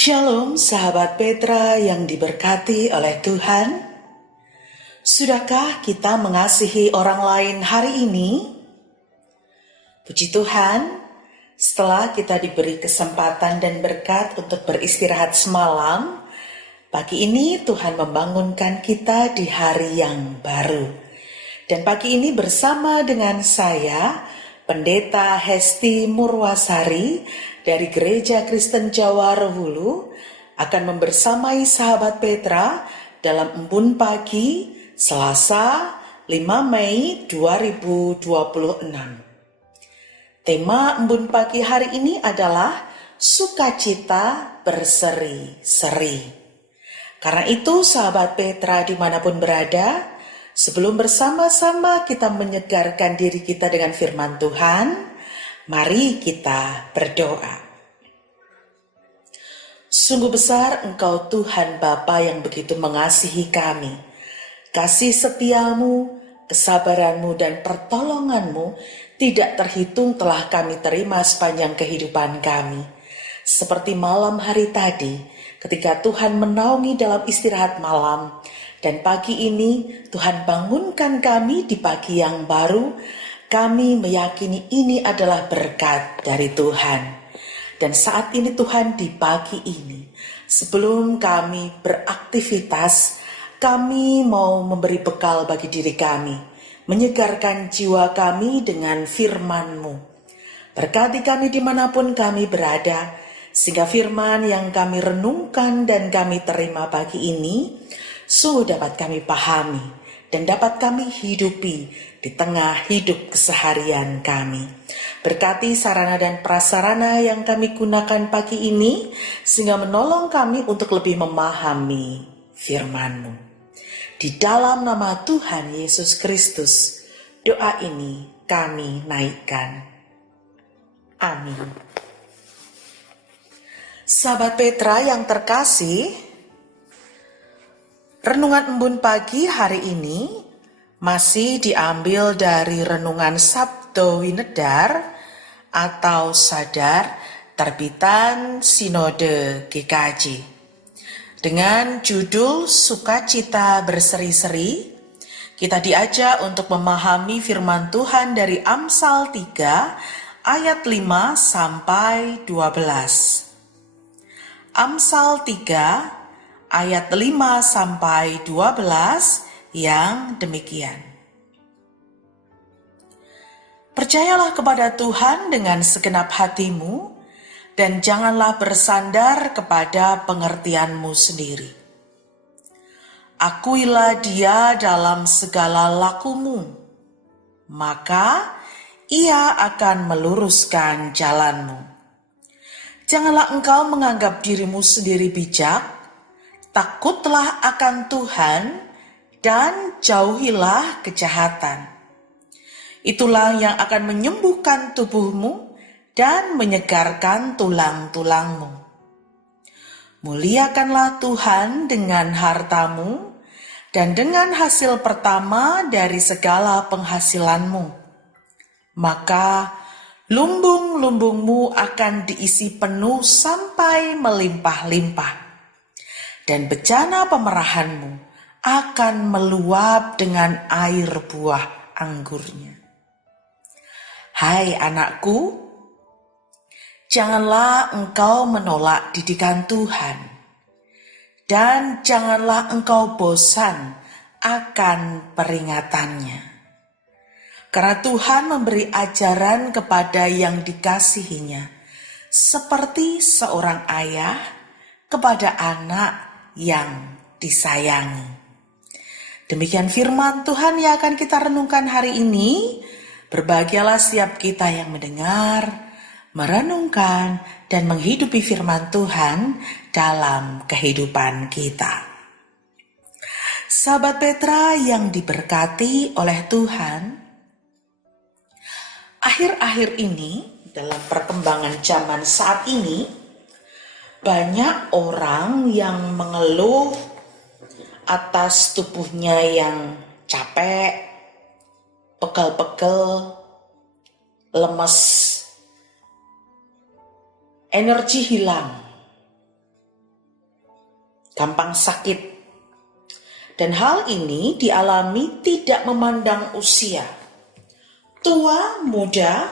Shalom sahabat Petra yang diberkati oleh Tuhan. Sudahkah kita mengasihi orang lain hari ini? Puji Tuhan, setelah kita diberi kesempatan dan berkat untuk beristirahat semalam, pagi ini Tuhan membangunkan kita di hari yang baru. Dan pagi ini bersama dengan saya, Pendeta Hesti Murwasari dari Gereja Kristen Jawa Rewulu akan membersamai sahabat Petra dalam Embun Pagi Selasa 5 Mei 2026. Tema Embun Pagi hari ini adalah sukacita berseri-seri. Karena itu sahabat Petra dimanapun berada, sebelum bersama-sama kita menyegarkan diri kita dengan firman Tuhan, mari kita berdoa. Sungguh besar Engkau Tuhan Bapa yang begitu mengasihi kami. Kasih setiamu, kesabaranmu dan pertolonganmu tidak terhitung telah kami terima sepanjang kehidupan kami. Seperti malam hari tadi, ketika Tuhan menaungi dalam istirahat malam, dan pagi ini Tuhan bangunkan kami di pagi yang baru, kami meyakini ini adalah berkat dari Tuhan. Dan saat ini Tuhan di pagi ini, sebelum kami beraktivitas, kami mau memberi bekal bagi diri kami, menyegarkan jiwa kami dengan firman-Mu. Berkati kami dimanapun kami berada, sehingga firman yang kami renungkan dan kami terima pagi ini, sungguh dapat kami pahami dan dapat kami hidupi di tengah hidup keseharian kami. Berkati sarana dan prasarana yang kami gunakan pagi ini, sehingga menolong kami untuk lebih memahami firman-Mu. Di dalam nama Tuhan Yesus Kristus, doa ini kami naikkan. Amin. Sahabat Petra yang terkasih, renungan Embun Pagi hari ini masih diambil dari renungan Sabdo Winedar atau Sadar terbitan Sinode GKJ. Dengan judul Sukacita Berseri-seri, kita diajak untuk memahami firman Tuhan dari Amsal 3 ayat 5 sampai 12. Amsal 3 ayat 5 sampai 12 yang demikian. Percayalah kepada Tuhan dengan segenap hatimu dan janganlah bersandar kepada pengertianmu sendiri. Akuilah Dia dalam segala lakumu, maka Ia akan meluruskan jalanmu. Janganlah engkau menganggap dirimu sendiri bijak, takutlah akan Tuhan dan jauhilah kejahatan. Itulah yang akan menyembuhkan tubuhmu dan menyegarkan tulang-tulangmu. Muliakanlah Tuhan dengan hartamu dan dengan hasil pertama dari segala penghasilanmu. Maka lumbung-lumbungmu akan diisi penuh sampai melimpah-limpah. Dan bejana pemerahanmu akan meluap dengan air buah anggurnya. Hai anakku, janganlah engkau menolak didikan Tuhan, dan janganlah engkau bosan akan peringatannya. Karena Tuhan memberi ajaran kepada yang dikasihinya, seperti seorang ayah kepada anak yang disayangi. Demikian firman Tuhan yang akan kita renungkan hari ini. Berbahagialah setiap kita yang mendengar, merenungkan, dan menghidupi firman Tuhan dalam kehidupan kita. Sahabat Petra yang diberkati oleh Tuhan, akhir-akhir ini dalam perkembangan zaman saat ini, banyak orang yang mengeluh atas tubuhnya yang capek, pegel-pegel, lemes, energi hilang. gampang sakit. Dan hal ini dialami tidak memandang usia. Tua, muda,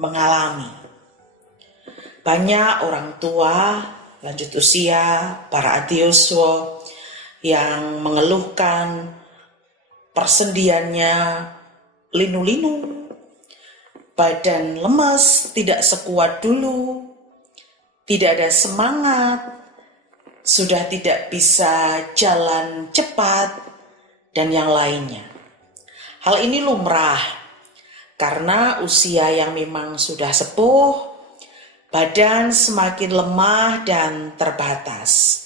mengalami. Banyak orang tua, lanjut usia, para adioswo yang mengeluhkan persendiannya linu-linu, badan lemes, tidak sekuat dulu, tidak ada semangat, sudah tidak bisa jalan cepat, dan yang lainnya. Hal ini lumrah karena usia yang memang sudah sepuh, badan semakin lemah dan terbatas.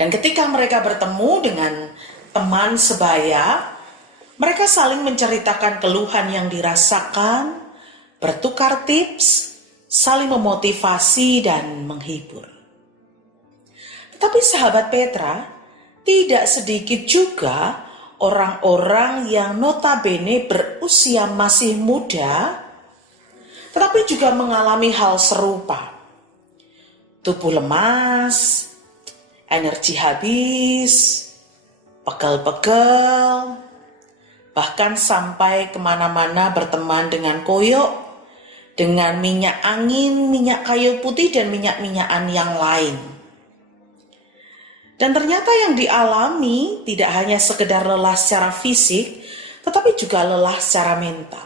Dan ketika mereka bertemu dengan teman sebaya, mereka saling menceritakan keluhan yang dirasakan, bertukar tips, saling memotivasi dan menghibur. Tetapi sahabat Petra, tidak sedikit juga orang-orang yang notabene berusia masih muda, tetapi juga mengalami hal serupa. Tubuh lemas, energi habis, pegel-pegel, bahkan sampai kemana-mana berteman dengan koyok, dengan minyak angin, minyak kayu putih, dan minyak-minyakan yang lain. Dan ternyata yang dialami tidak hanya sekedar lelah secara fisik, tetapi juga lelah secara mental.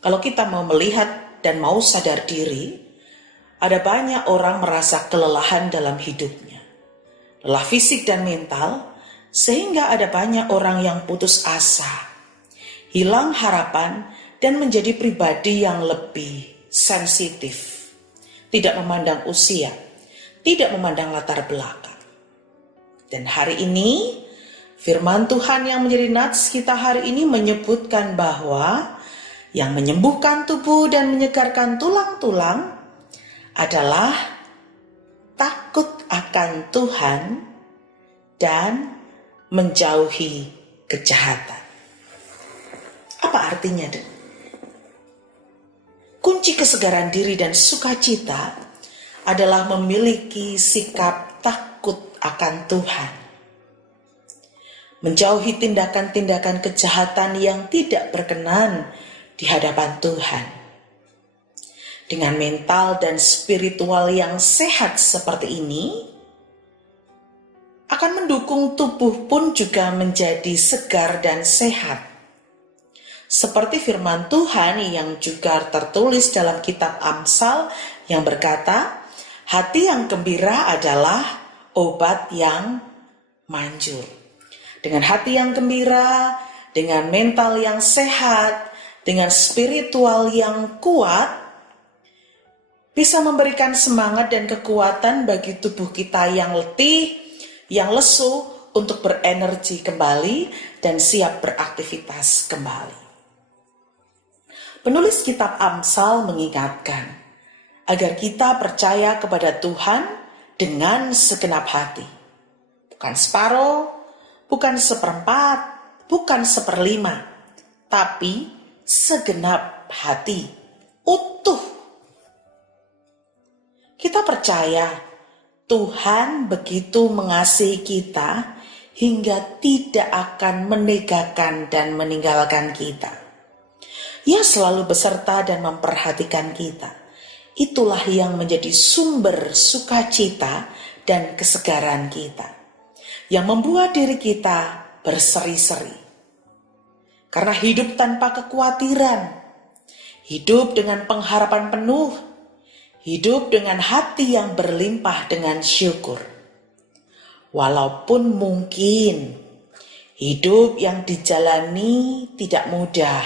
Kalau kita mau melihat dan mau sadar diri, ada banyak orang merasa kelelahan dalam hidupnya. Lelah fisik dan mental, sehingga ada banyak orang yang putus asa, hilang harapan, dan menjadi pribadi yang lebih sensitif. Tidak memandang usia, tidak memandang latar belakang. Dan hari ini, firman Tuhan yang menjadi nats kita hari ini menyebutkan bahwa yang menyembuhkan tubuh dan menyegarkan tulang-tulang adalah takut akan Tuhan dan menjauhi kejahatan. Apa artinya? Kunci kesegaran diri dan sukacita adalah memiliki sikap takut akan Tuhan. Menjauhi tindakan-tindakan kejahatan yang tidak berkenan di hadapan Tuhan. Dengan mental dan spiritual yang sehat seperti ini, akan mendukung tubuh pun juga menjadi segar dan sehat. Seperti firman Tuhan yang juga tertulis dalam kitab Amsal yang berkata, hati yang gembira adalah obat yang manjur. Dengan hati yang gembira, dengan mental yang sehat, dengan spiritual yang kuat, bisa memberikan semangat dan kekuatan bagi tubuh kita yang letih, yang lesu, untuk berenergi kembali dan siap beraktivitas kembali. Penulis kitab Amsal mengingatkan agar kita percaya kepada Tuhan dengan segenap hati. Bukan separuh, bukan seperempat, bukan seperlima, tapi segenap hati, utuh. Kita percaya Tuhan begitu mengasihi kita hingga tidak akan meninggalkan dan meninggalkan kita. Ia selalu beserta dan memperhatikan kita. Itulah yang menjadi sumber sukacita dan kesegaran kita, yang membuat diri kita berseri-seri. Karena hidup tanpa kekhawatiran, hidup dengan pengharapan penuh, hidup dengan hati yang berlimpah dengan syukur. Walaupun mungkin hidup yang dijalani tidak mudah,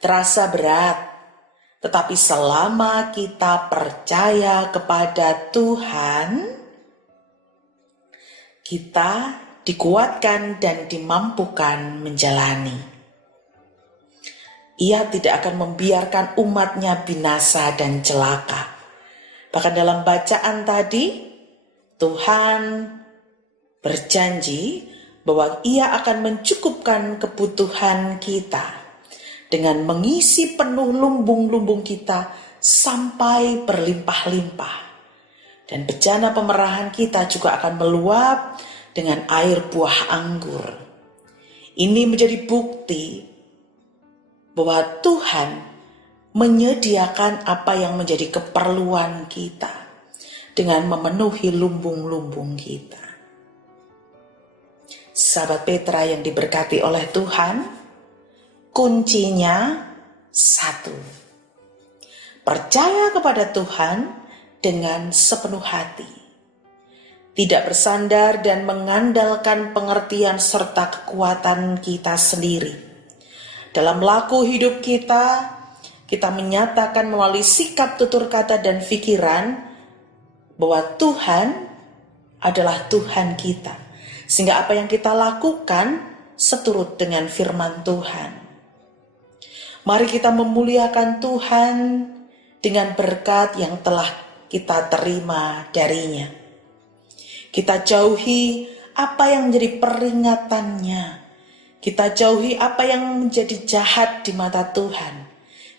terasa berat, tetapi selama kita percaya kepada Tuhan, kita dikuatkan dan dimampukan menjalani. Ia tidak akan membiarkan umatnya binasa dan celaka. Bahkan dalam bacaan tadi, Tuhan berjanji bahwa Ia akan mencukupkan kebutuhan kita dengan mengisi penuh lumbung-lumbung kita sampai berlimpah-limpah. Dan bejana pemerahan kita juga akan meluap dengan air buah anggur. Ini menjadi bukti bahwa Tuhan menyediakan apa yang menjadi keperluan kita dengan memenuhi lumbung-lumbung kita. Sahabat Petra yang diberkati oleh Tuhan, kuncinya satu. Percaya kepada Tuhan dengan sepenuh hati. Tidak bersandar dan mengandalkan pengertian serta kekuatan kita sendiri. Dalam laku hidup kita menyatakan melalui sikap, tutur kata, dan pikiran bahwa Tuhan adalah Tuhan kita. Sehingga apa yang kita lakukan seturut dengan firman Tuhan. Mari kita memuliakan Tuhan dengan berkat yang telah kita terima darinya. Kita jauhi apa yang menjadi peringatannya. Kita jauhi apa yang menjadi jahat di mata Tuhan.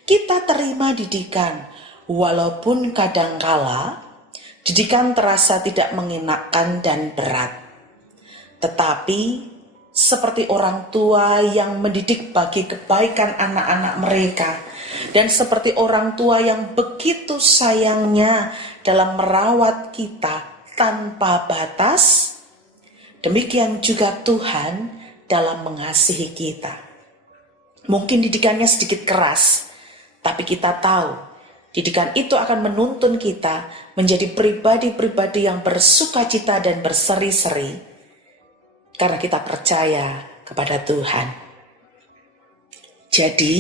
Kita terima didikan, walaupun kadangkala didikan terasa tidak mengenakan dan berat. Tetapi seperti orang tua yang mendidik bagi kebaikan anak-anak mereka, dan seperti orang tua yang begitu sayangnya dalam merawat kita tanpa batas, demikian juga Tuhan dalam mengasihi kita. Mungkin didikannya sedikit keras, tapi kita tahu didikan itu akan menuntun kita menjadi pribadi-pribadi yang bersukacita dan berseri-seri, karena kita percaya kepada Tuhan. Jadi,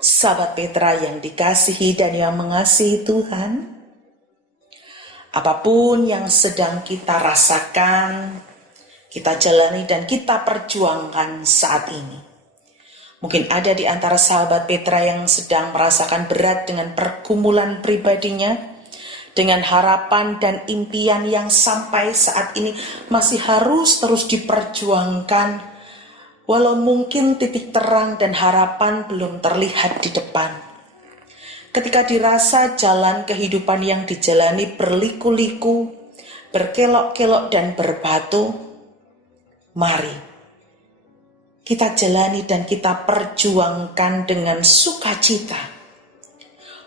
sahabat Petra yang dikasihi dan yang mengasihi Tuhan, apapun yang sedang kita rasakan, kita jalani dan kita perjuangkan saat ini. Mungkin ada di antara sahabat Petra yang sedang merasakan berat dengan pergumulan pribadinya, dengan harapan dan impian yang sampai saat ini masih harus terus diperjuangkan, walau mungkin titik terang dan harapan belum terlihat di depan. Ketika dirasa jalan kehidupan yang dijalani berliku-liku, berkelok-kelok dan berbatu, mari kita jalani dan kita perjuangkan dengan sukacita.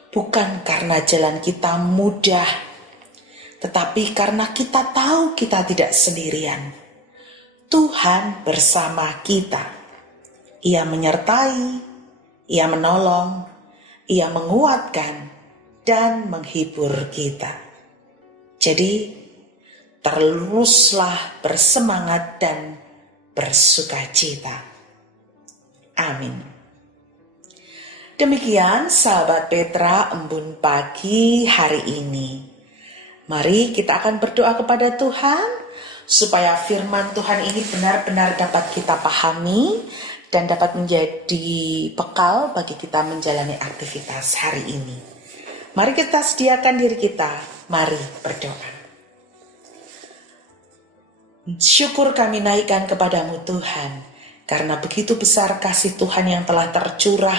Bukan karena jalan kita mudah, tetapi karena kita tahu kita tidak sendirian. Tuhan bersama kita. Ia menyertai, Ia menolong, Ia menguatkan, dan menghibur kita. Jadi, teruslah bersemangat dan bersukacita. Amin. Demikian sahabat Petra Embun Pagi hari ini. Mari kita akan berdoa kepada Tuhan supaya firman Tuhan ini benar-benar dapat kita pahami dan dapat menjadi bekal bagi kita menjalani aktivitas hari ini. Mari kita sediakan diri kita, mari berdoa. Syukur kami naikkan kepadamu Tuhan, karena begitu besar kasih Tuhan yang telah tercurah,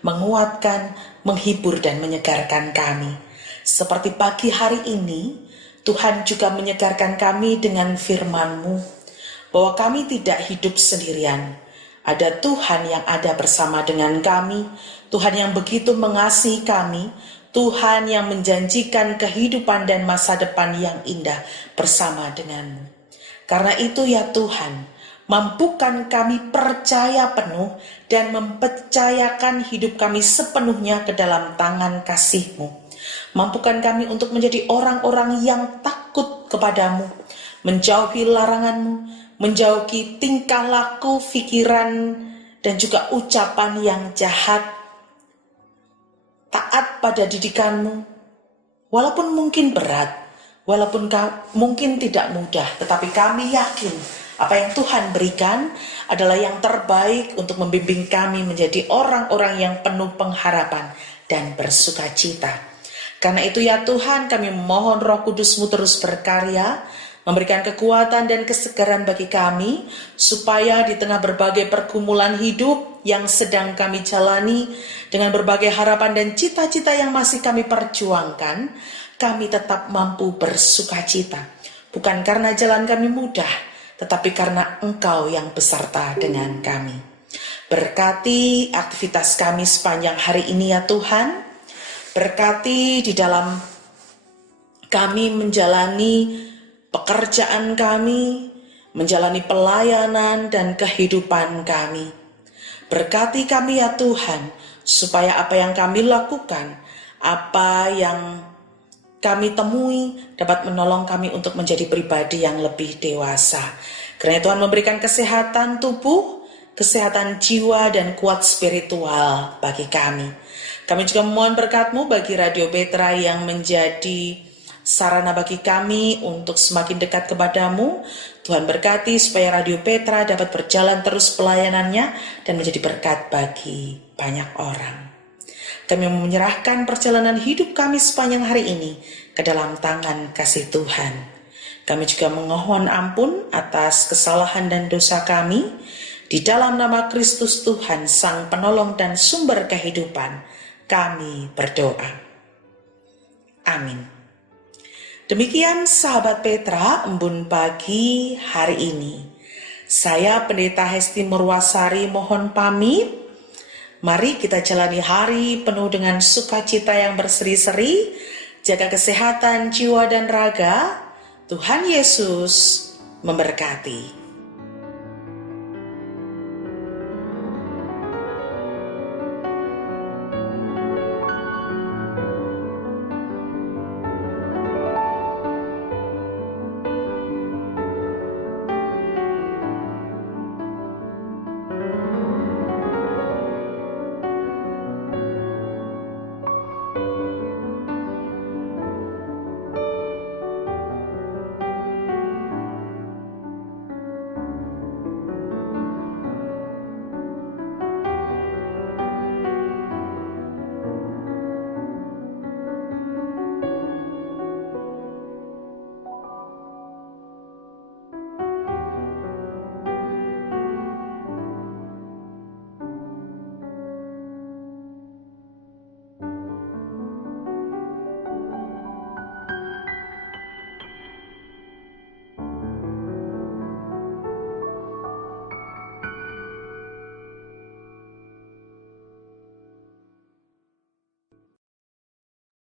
menguatkan, menghibur dan menyegarkan kami. Seperti pagi hari ini, Tuhan juga menyegarkan kami dengan firman-Mu, bahwa kami tidak hidup sendirian. Ada Tuhan yang ada bersama dengan kami, Tuhan yang begitu mengasihi kami, Tuhan yang menjanjikan kehidupan dan masa depan yang indah bersama dengan-Mu. Karena itu ya Tuhan, mampukan kami percaya penuh dan mempercayakan hidup kami sepenuhnya ke dalam tangan kasih-Mu. Mampukan kami untuk menjadi orang-orang yang takut kepadamu, menjauhi larangan-Mu, menjauhi tingkah laku, pikiran, dan juga ucapan yang jahat, taat pada didikan-Mu, walaupun mungkin berat, walaupun mungkin tidak mudah, tetapi kami yakin apa yang Tuhan berikan adalah yang terbaik untuk membimbing kami menjadi orang-orang yang penuh pengharapan dan bersukacita. Karena itu ya Tuhan, kami memohon Roh Kudus-Mu terus berkarya, memberikan kekuatan dan kesegaran bagi kami, supaya di tengah berbagai pergumulan hidup yang sedang kami jalani, dengan berbagai harapan dan cita-cita yang masih kami perjuangkan, kami tetap mampu bersukacita. Bukan karena jalan kami mudah, tetapi karena Engkau yang beserta dengan kami. Berkati aktivitas kami sepanjang hari ini ya Tuhan. Berkati di dalam kami menjalani pekerjaan kami, menjalani pelayanan dan kehidupan kami. Berkati kami ya Tuhan, supaya apa yang kami lakukan, apa yang kami temui dapat menolong kami untuk menjadi pribadi yang lebih dewasa. Karena Tuhan memberikan kesehatan tubuh, kesehatan jiwa, dan kuat spiritual bagi kami. Kami juga memohon berkat-Mu bagi Radio Petra yang menjadi sarana bagi kami untuk semakin dekat kepadamu. Tuhan berkati supaya Radio Petra dapat berjalan terus pelayanannya dan menjadi berkat bagi banyak orang. Kami menyerahkan perjalanan hidup kami sepanjang hari ini ke dalam tangan kasih Tuhan. Kami juga memohon ampun atas kesalahan dan dosa kami. Di dalam nama Kristus Tuhan, Sang Penolong dan Sumber kehidupan, kami berdoa. Amin. Demikian sahabat Petra, embun pagi hari ini. Saya Pendeta Hesti Murwasari mohon pamit. Mari kita jalani hari penuh dengan sukacita yang berseri-seri. Jaga kesehatan jiwa dan raga. Tuhan Yesus memberkati.